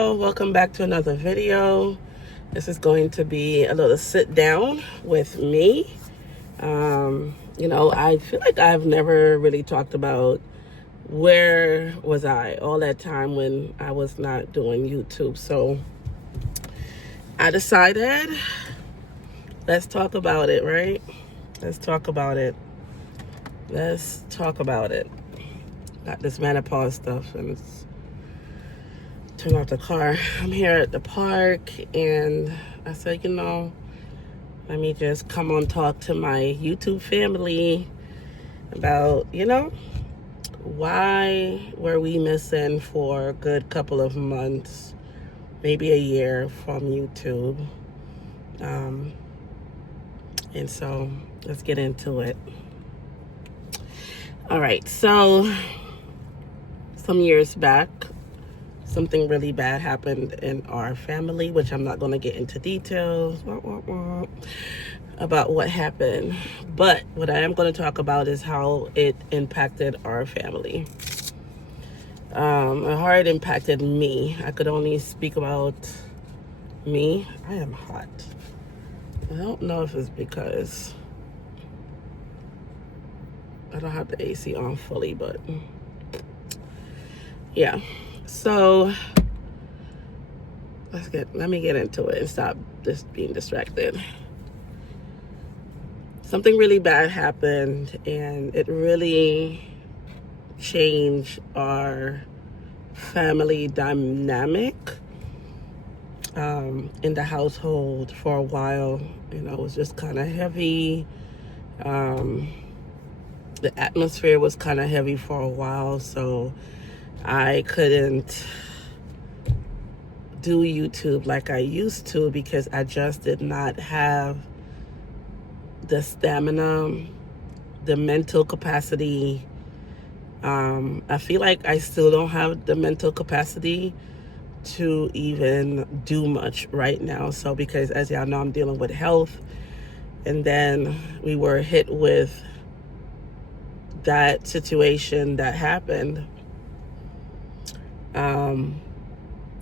Welcome back to another video. This is going to be a little sit down with me. I feel like I've never really talked about where was I all that time when I was not doing YouTube. So I decided, let's talk about it, right? Let's talk about it. Got this menopause stuff and it's turn off the car. I'm here at the park and I said, let me just come on talk to my YouTube family about, why were we missing for a good couple of months, maybe a year from YouTube. And so let's get into it. All right, so some years back, something really bad happened in our family, which I'm not going to get into details about what happened. But what I am going to talk about is how it impacted our family. How it impacted me. I could only speak about me. I am hot. I don't know if it's because I don't have the AC on fully, but yeah. So let me get into it and stop just being distracted. Something really bad happened and it really changed our family dynamic in the household for a while. It was just kind of heavy. The atmosphere was kind of heavy for a while, so I couldn't do YouTube like I used to because I just did not have the stamina, the mental capacity. I feel like I still don't have the mental capacity to even do much right now. So because as y'all know, I'm dealing with health, and then we were hit with that situation that happened.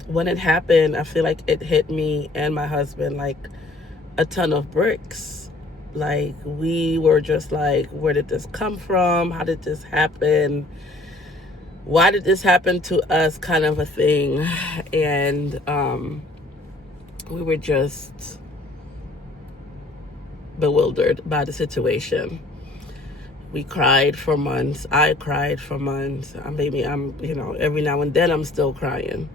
When it happened, I feel like it hit me and my husband like a ton of bricks. Like we were just like, where did this come from? How did this happen? Why did this happen to us? Kind of a thing. And we were just bewildered by the situation. We cried for months. I cried for months. Every now and then I'm still crying.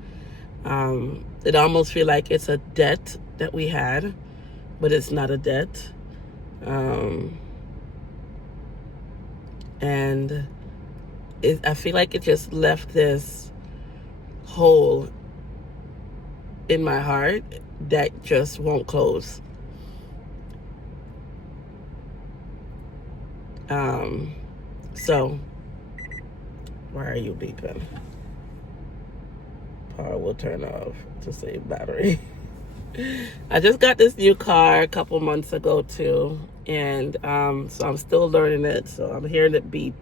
It almost feels like it's a debt that we had, but it's not a debt. And I feel like it just left this hole in my heart that just won't close. So why are you beeping? Power will turn off to save battery. I just got this new car a couple months ago too, and so I'm still learning it. So I'm hearing it beep,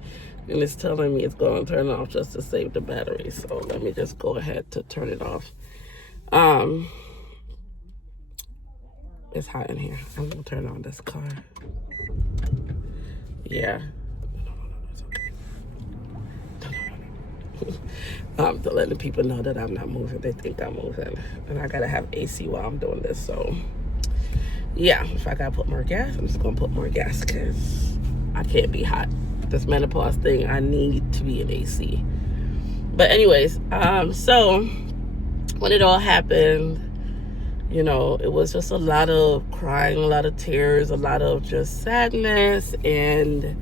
and it's telling me it's going to turn off just to save the battery. So let me just go ahead to turn it off. It's hot in here. I'm gonna turn on this car. Yeah. To letting people know that I'm not moving. They think I'm moving, and I gotta have AC while I'm doing this. So yeah, if I gotta put more gas, I'm just gonna put more gas because I can't be hot. This menopause thing, I need to be in AC. But anyways, so when it all happened, it was just a lot of crying, a lot of tears, a lot of just sadness, and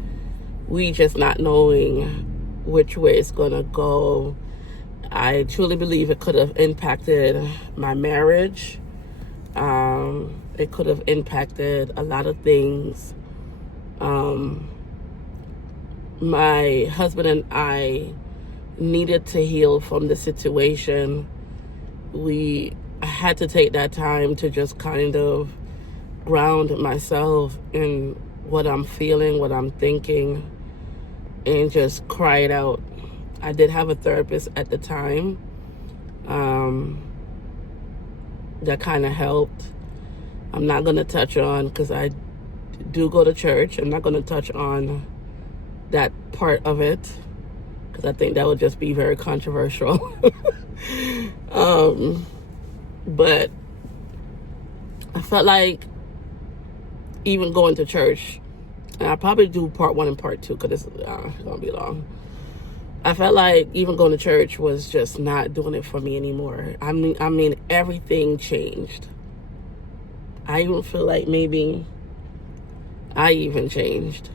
we just not knowing which way it's gonna go. I truly believe it could have impacted my marriage. It could have impacted a lot of things. My husband and I needed to heal from the situation. I had to take that time to just kind of ground myself in what I'm feeling, what I'm thinking, and just cry it out. I did have a therapist at the time. that kind of helped. I'm not going to touch on, because I do go to church. I'm not going to touch on that part of it, because I think that would just be very controversial. But I felt like even going to church, and I'll probably do part 1 and part 2 because it's going to be long. I felt like even going to church was just not doing it for me anymore. I mean, everything changed. I even feel like maybe I even changed.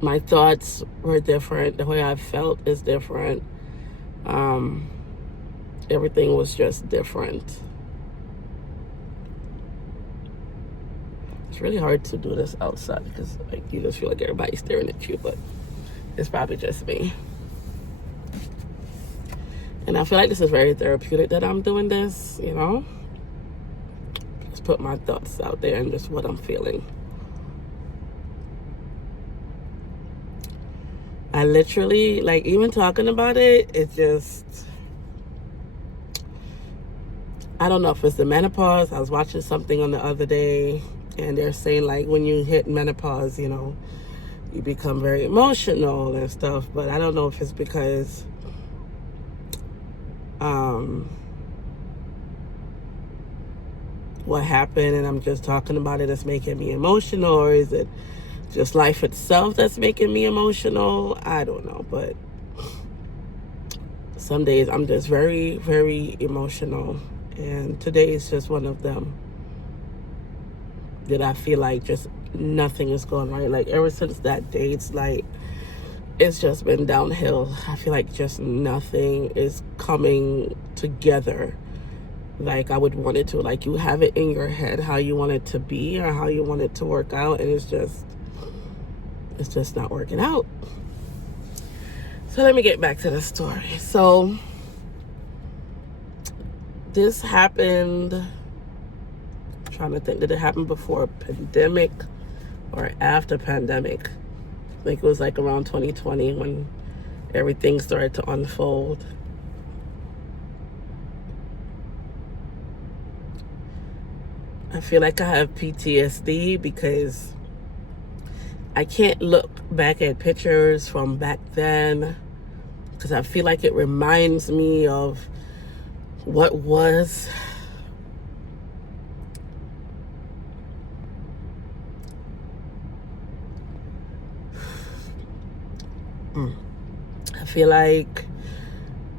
My thoughts were different. The way I felt is different. Everything was just different. It's really hard to do this outside because like you just feel like everybody's staring at you, but it's probably just me. And I feel like this is very therapeutic that I'm doing this, you know? Just put my thoughts out there and just what I'm feeling. I literally, like, even talking about it, it just, I don't know if it's the menopause. I was watching something on the other day, and they're saying, like, when you hit menopause, you know, you become very emotional and stuff. But I don't know if it's because what happened and I'm just talking about it that's making me emotional, or is it just life itself that's making me emotional? I don't know, but some days I'm just very, very emotional, and today is just one of them that I feel like just nothing is going right. Like ever since that day, it's like it's just been downhill. I feel like just nothing is coming together like I would want it to. Like you have it in your head how you want it to be or how you want it to work out, and it's just not working out. So let me get back to the story. So this happened, I'm trying to think, did it happen before pandemic or after pandemic? I think it was like around 2020 when everything started to unfold. I feel like I have PTSD because I can't look back at pictures from back then because I feel like it reminds me of what was. I feel like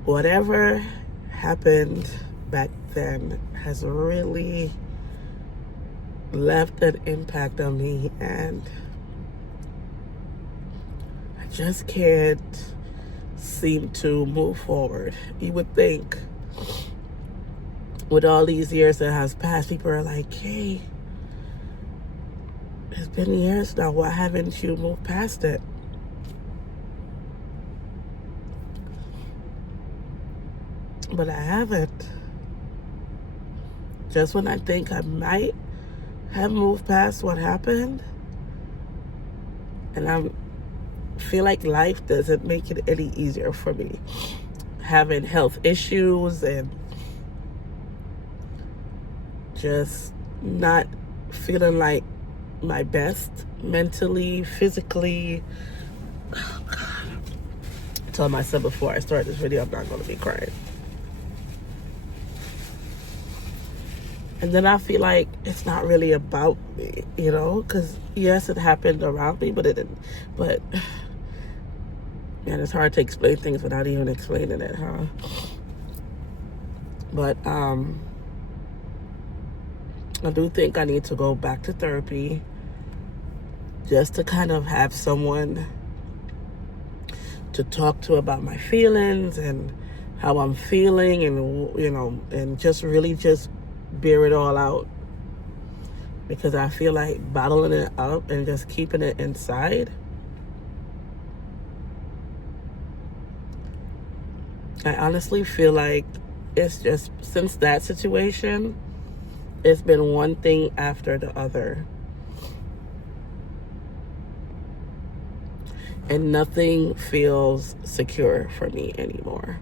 whatever happened back then has really left an impact on me, and I just can't seem to move forward. You would think with all these years that has passed, people are like, hey, it's been years now, why haven't you moved past it? But I haven't. Just when I think I might have moved past what happened, and I feel like life doesn't make it any easier for me. Having health issues and just not feeling like my best mentally, physically. Oh God. I told myself before I started this video I'm not going to be crying. And then I feel like it's not really about me, you know, because yes, it happened around me, but it didn't. But man, it's hard to explain things without even explaining it, huh? But I do think I need to go back to therapy just to kind of have someone to talk to about my feelings and how I'm feeling, and you know, and just really just bear it all out, because I feel like bottling it up and just keeping it inside, I honestly feel like it's just, since that situation, it's been one thing after the other, and nothing feels secure for me anymore.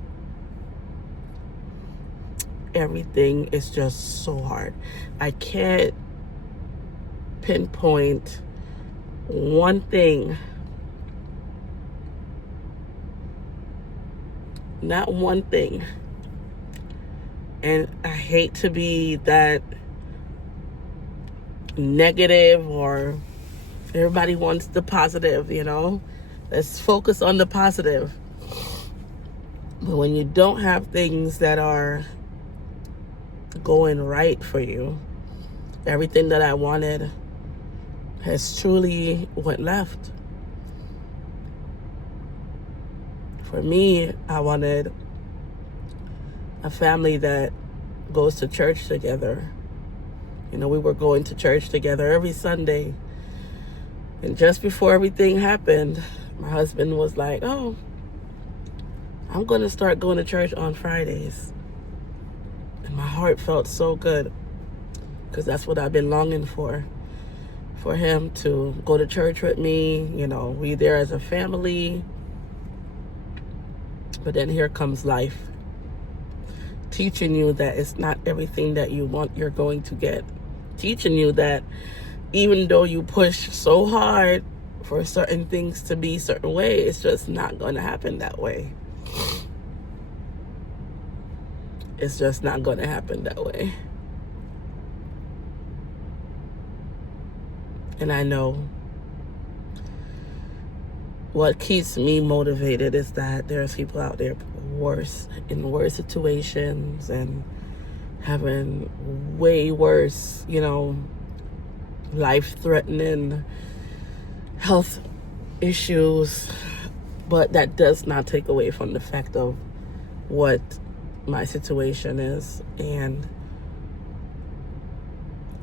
everything is just so hard. I can't pinpoint one thing, not one thing. And I hate to be that negative, or everybody wants the positive, you know. Let's focus on the positive. But when you don't have things that are going right for you, everything that I wanted has truly went left. For me, I wanted a family that goes to church together. You know, we were going to church together every Sunday. And just before everything happened, my husband was like, oh, I'm going to start going to church on Fridays. And my heart felt so good, because that's what I've been longing for him to go to church with me. You know, we there as a family. But then here comes life, teaching you that it's not everything that you want you're going to get. Teaching you that even though you push so hard for certain things to be a certain way, it's just not going to happen that way. It's just not going to happen that way. And I know what keeps me motivated is that there's people out there in worse situations and having way worse, you know, life-threatening health issues. But that does not take away from the fact of what my situation is. And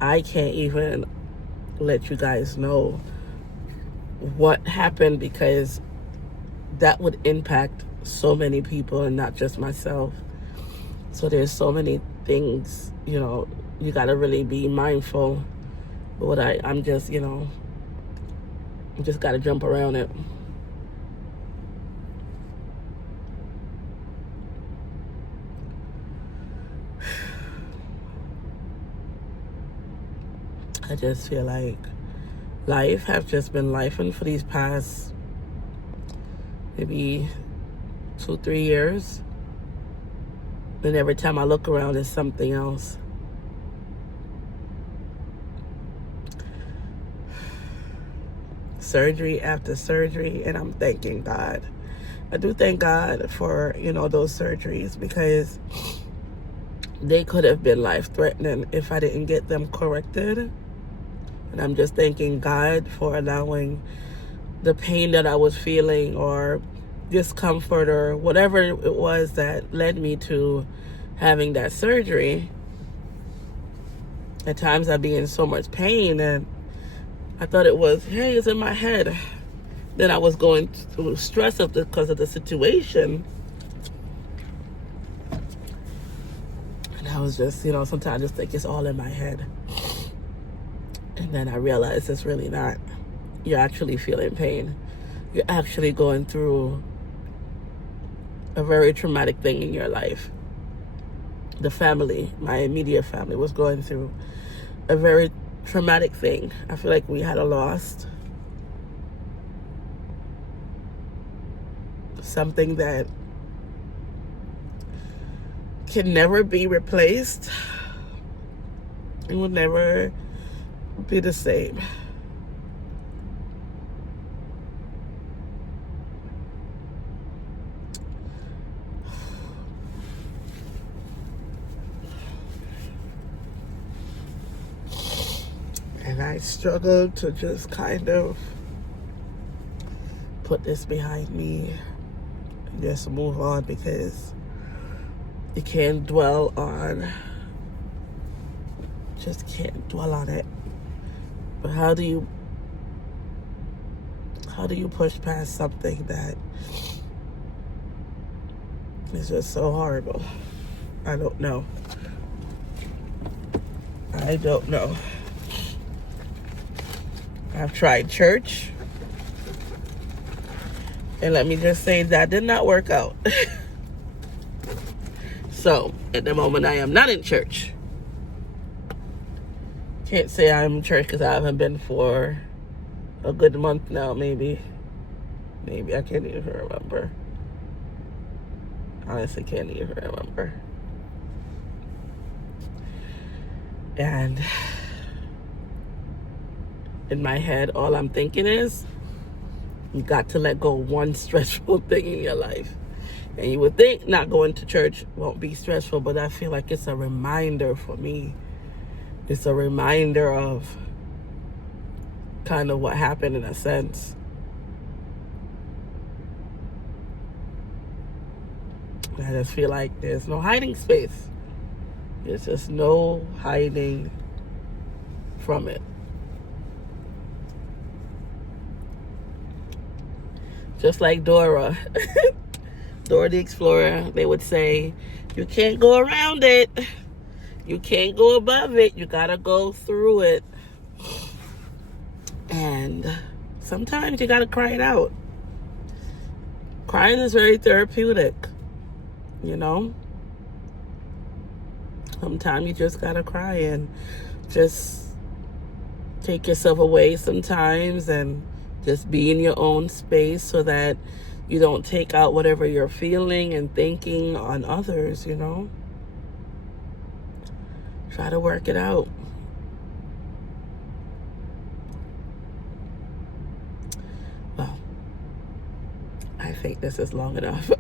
I can't even let you guys know what happened, because that would impact so many people and not just myself. So there's so many things, you know, you got to really be mindful. But I'm just, you know, just got to jump around it. I just feel like life have just been lifing for these past maybe 2-3 years. And every time I look around, it's something else. Surgery after surgery, and I'm thanking God. I do thank God for, you know, those surgeries, because they could have been life-threatening if I didn't get them corrected. And I'm just thanking God for allowing the pain that I was feeling, or discomfort, or whatever it was that led me to having that surgery. At times I'd be in so much pain, and I thought it was, hey, it's in my head. Then I was going through stress because of the situation. And I was just, you know, sometimes I just think it's all in my head. And then I realized it's really not. You're actually feeling pain. You're actually going through a very traumatic thing in your life. The family, my immediate family, was going through a very traumatic thing. I feel like we had a loss. Something that can never be replaced. It will never be the same. And I struggled to just kind of put this behind me and just move on, because you can't dwell on, just can't dwell on it. But how do you push past something that is just so horrible? I don't know. I don't know. I've tried church, and let me just say that did not work out. So at the moment, I am not in church. Can't say I'm in church because I haven't been for a good month now, maybe. I can't even remember. Honestly, can't even remember. And in my head, all I'm thinking is, you got to let go of one stressful thing in your life. And you would think not going to church won't be stressful, but I feel like it's a reminder for me. It's a reminder of kind of what happened in a sense. I just feel like there's no hiding space. There's just no hiding from it. Just like Dora. Dora the Explorer, they would say, you can't go around it. You can't go above it. You gotta go through it. And sometimes you gotta cry it out. Crying is very therapeutic, you know? Sometimes you just gotta cry and just take yourself away sometimes and just be in your own space so that you don't take out whatever you're feeling and thinking on others, you know? Try to work it out. Well, I think this is long enough.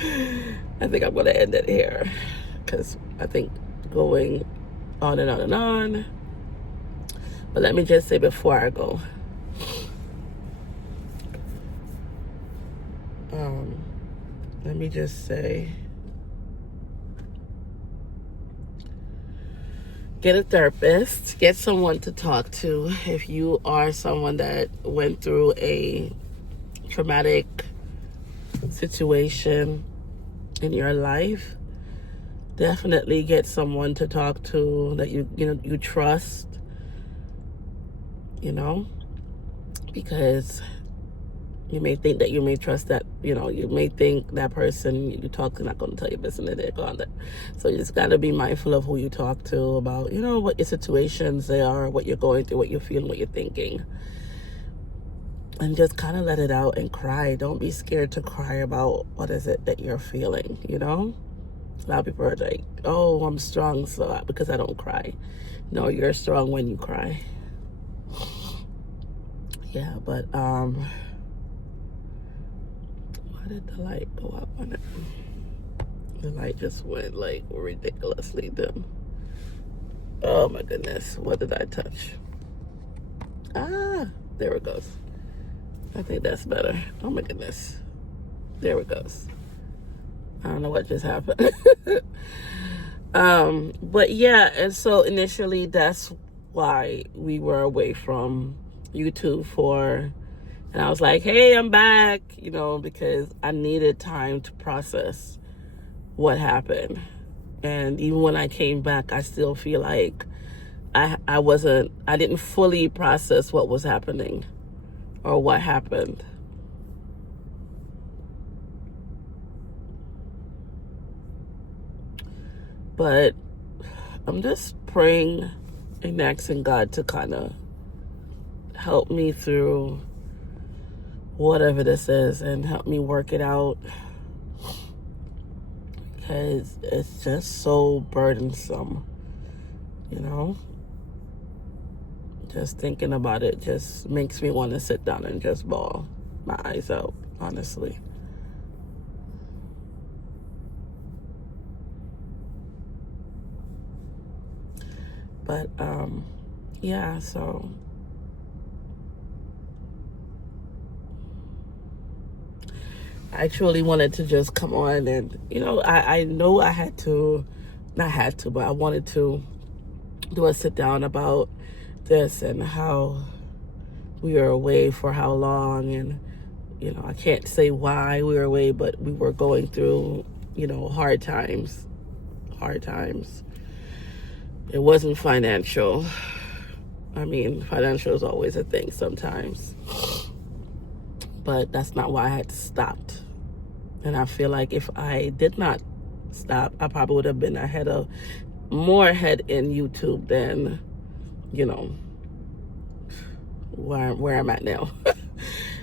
I think I'm going to end it here because I think going on and on and on. But let me just say before I go, let me just say, get a therapist, get someone to talk to. If you are someone that went through a traumatic situation in your life, definitely get someone to talk to that you trust, you know, because you may think that you may trust that, you may think that person you talk to not going to tell you business and they're gone there. So you just got to be mindful of who you talk to about, what your situations they are, what you're going through, what you're feeling, what you're thinking. And just kind of let it out and cry. Don't be scared to cry about what is it that you're feeling, A lot of people are like, oh, I'm strong because I don't cry. No, you're strong when you cry. Yeah, but why did the light go up on it? The light just went like ridiculously dim. Oh my goodness, what did I touch? Ah, there it goes. I think that's better. Oh my goodness. There it goes. I don't know what just happened. But yeah, and so initially that's why we were away from YouTube and I was like, hey, I'm back, because I needed time to process what happened. And even when I came back, I still feel like I didn't fully process what was happening or what happened. But I'm just praying and asking God to kind of help me through whatever this is and help me work it out, because it's just so burdensome, just thinking about it just makes me want to sit down and just bawl my eyes out, honestly. But yeah, so I truly wanted to just come on and, I know I but I wanted to do a sit down about this and how we were away for how long. And, I can't say why we were away, but we were going through, hard times. It wasn't financial. I mean, financial is always a thing sometimes. But that's not why I had stopped. And I feel like if I did not stopped, I probably would have been more ahead in YouTube than, you know, where I'm at now.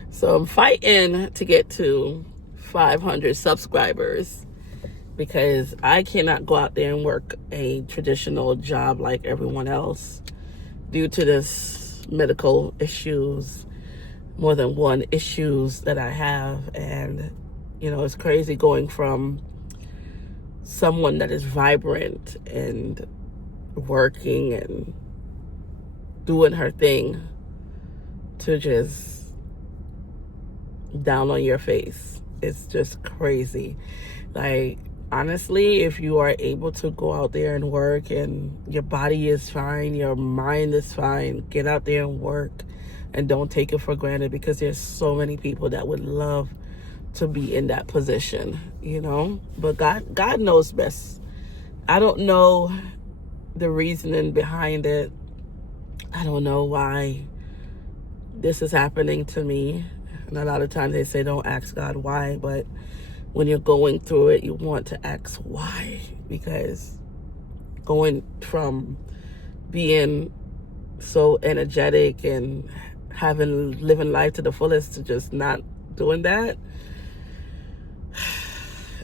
So I'm fighting to get to 500 subscribers because I cannot go out there and work a traditional job like everyone else due to this medical issues, more than one issues that I have. And, you know, it's crazy going from someone that is vibrant and working and doing her thing to just down on your face. It's just crazy. Like, honestly, if you are able to go out there and work and your body is fine, your mind is fine, get out there and work and don't take it for granted, because there's so many people that would love to be in that position, you know. But God knows best. I don't know the reasoning behind it. I don't know why this is happening to me. And a lot of times they say don't ask God why, but when you're going through it, you want to ask why, because going from being so energetic and living life to the fullest to just not doing that,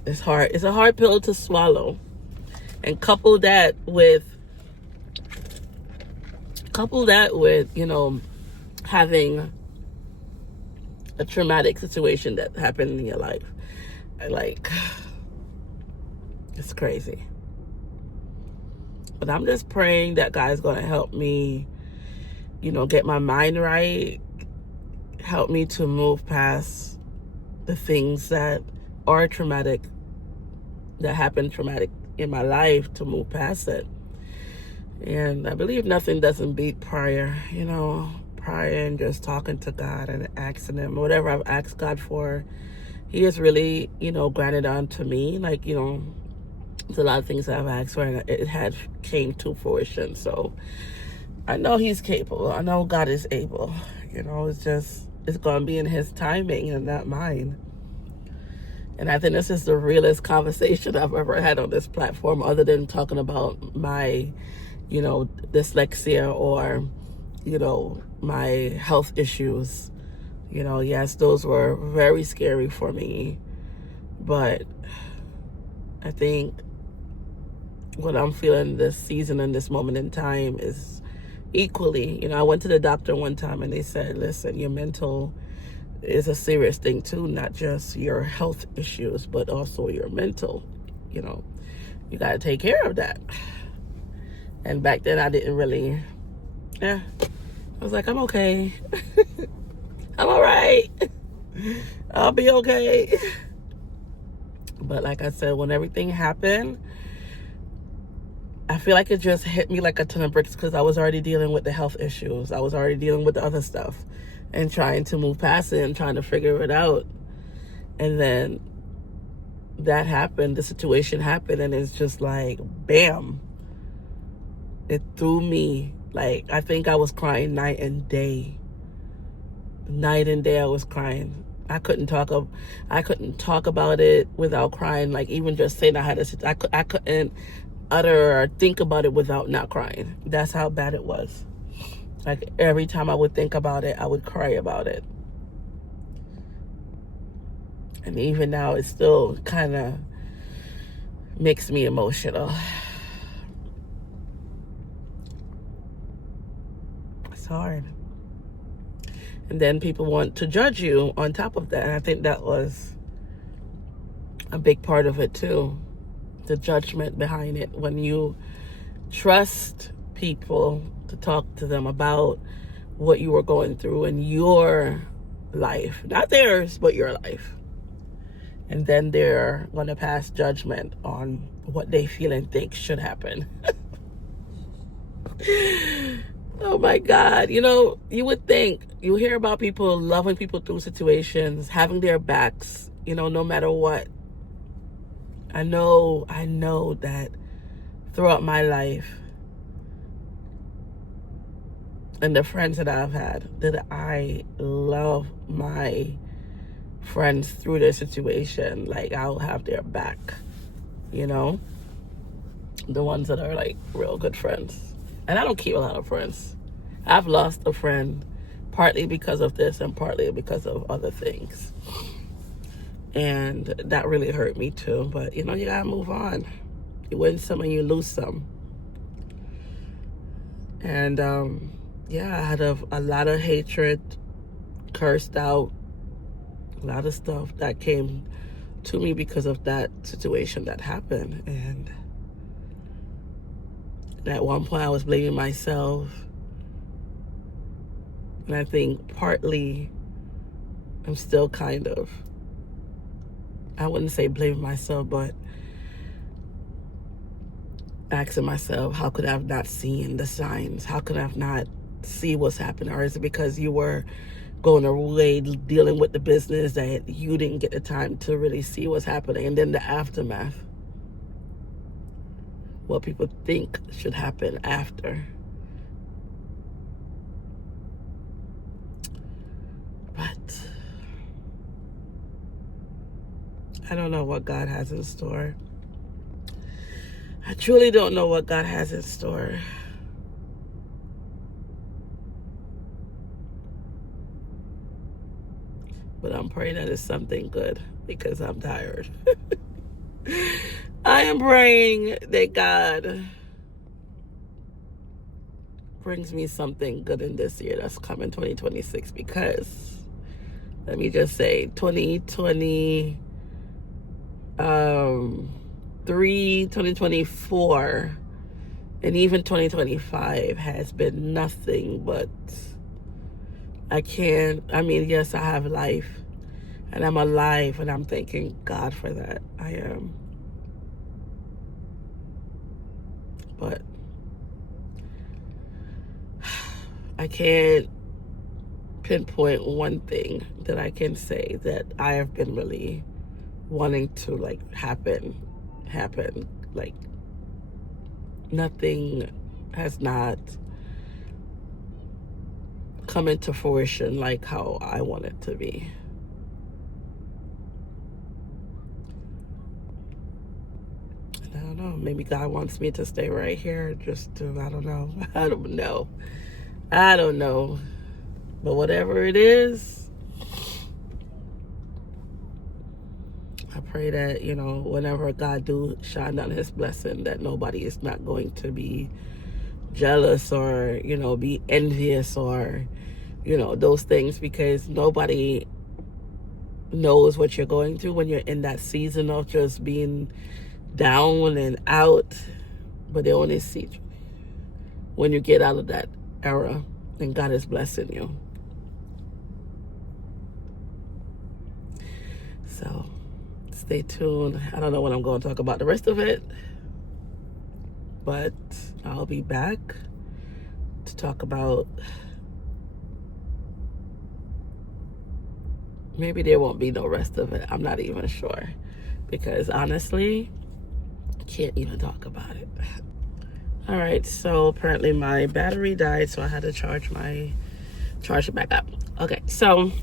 it's hard. It's a hard pill to swallow. And couple that with, you know, having a traumatic situation that happened in your life. Like, it's crazy. But I'm just praying that God's going to help me, you know, get my mind right, help me to move past the things that are traumatic, that happened traumatic in my life, to move past it. And I believe nothing doesn't beat prayer, you know, prayer and just talking to God and asking him whatever I've asked God for. He has really, you know, granted unto me. Like, you know, there's a lot of things that I've asked for and it had came to fruition. So I know he's capable. I know God is able. You know, it's going to be in his timing and not mine. And I think this is the realest conversation I've ever had on this platform, other than talking about my, you know, dyslexia or, you know, my health issues. You know, yes, those were very scary for me. But I think what I'm feeling this season and this moment in time is equally, you know, I went to the doctor one time and they said, listen, your mental is a serious thing too, not just your health issues, but also your mental. You know, you got to take care of that. And back then I didn't really, I was like, I'm okay. I'm all right. I'll be okay. But like I said, when everything happened, I feel like it just hit me like a ton of bricks, because I was already dealing with the health issues. I was already dealing with the other stuff and trying to move past it and trying to figure it out. And then that happened, the situation happened, and it's just like, bam. It threw me. Like, I think I was crying night and day. Night and day I was crying. I couldn't talk about it without crying. Like, even just saying I couldn't utter or think about it without not crying. That's how bad it was. Like, every time I would think about it, I would cry about it. And even now, it still kind of makes me emotional. It's hard. And then people want to judge you on top of that. And I think that was a big part of it too. The judgment behind it. When you trust people to talk to them about what you were going through in your life. Not theirs, but your life. And then they're going to pass judgment on what they feel and think should happen. Oh my God. You know, you would think, you hear about people loving people through situations, having their backs, you know, no matter what. I know that throughout my life and the friends that I've had, that I love my friends through their situation. Like, I'll have their back. you know, the ones that are like real good friends. And I don't keep a lot of friends. I've lost a friend partly because of this and partly because of other things. And that really hurt me too. But, you know, you gotta move on. You win some and you lose some. And, yeah, I had a lot of hatred, cursed out, a lot of stuff that came to me because of that situation that happened. And at one point I was blaming myself. And I think partly I'm still kind of, I wouldn't say blaming myself, but asking myself, how could I have not seen the signs? How could I have not see what's happening? Or is it because you were going away dealing with the business that you didn't get the time to really see what's happening? And then the aftermath, what people think should happen after. But I don't know what God has in store. I truly don't know what God has in store. But I'm praying that it's something good because I'm tired. I am praying that God brings me something good in this year that's coming, 2026, because let me just say 2023, 2024, and even 2025 has been nothing but, yes, I have life and I'm alive, and I'm thanking God for that. I am. But I can't pinpoint one thing that I can say that I have been really wanting to like happen. Like nothing has not come into fruition like how I want it to be. And I don't know, maybe God wants me to stay right here just to, I don't know. But whatever it is, I pray that, you know, whenever God do shine down his blessing, that nobody is not going to be jealous or, you know, be envious or, you know, those things, because nobody knows what you're going through when you're in that season of just being down and out, but they only see when you get out of that era and God is blessing you. So stay tuned. I don't know when I'm going to talk about the rest of it, but I'll be back to talk about, maybe there won't be no rest of it. I'm not even sure, because honestly, I can't even talk about it. All right, so apparently my battery died, so I had to charge it back up. Okay, so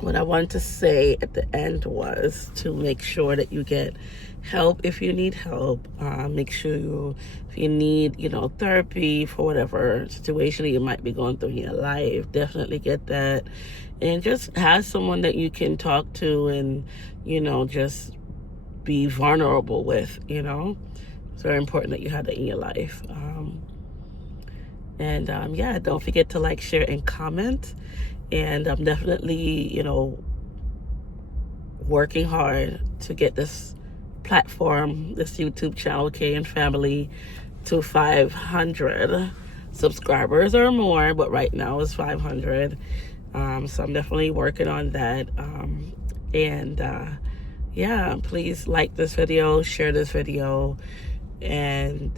what I wanted to say at the end was to make sure that you get help if you need help. Make sure if you need, you know, therapy for whatever situation that you might be going through in your life, definitely get that. And just have someone that you can talk to and, you know, just be vulnerable with, you know. It's very important that you have that in your life. Yeah, don't forget to like, share, and comment. And I'm definitely, you know, working hard to get this platform, this YouTube channel, K and Family, to 500 subscribers or more. But right now it's 500. So I'm definitely working on that. Yeah, please like this video, share this video, and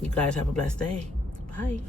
you guys have a blessed day. Bye.